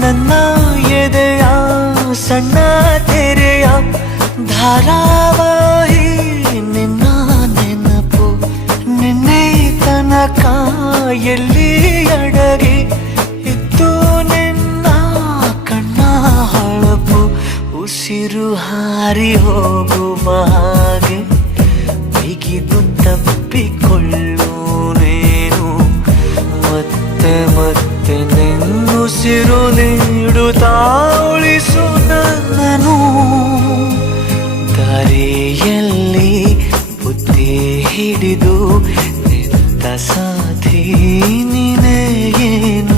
ನನ್ನ ಎದೆಯ ಸಣ್ಣ ತೆರೆಯ ಧಾರಾವಾಹಿ ನಿನ್ನ ನೆನಪು ನಿನ್ನೆ ತನಕ ಎಲ್ಲಿ ಅಡಗಿ ಇತ್ತು ನಿನ್ನ ಕಣ್ಣ ಹೊಳಪು ಉಸಿರು ಹಾರಿ ಹೋಗುವ ಹಾಗೆ ಬಿಗಿದು ತಪ್ಪಿಕೊಳ್ಳು ನೀನು ಮತ್ತೆ ಮತ್ತೆ ನಿನ್ನುಸಿರು ನೀಡುತ್ತಾ ಉಳಿಸು ನನ್ನನು ದಾರಿಯಲ್ಲಿ ಬುದ್ಧಿ ಹಿಡಿದು ನಿಂತ ಸಾಧಿ ನೀನೇ ಏನು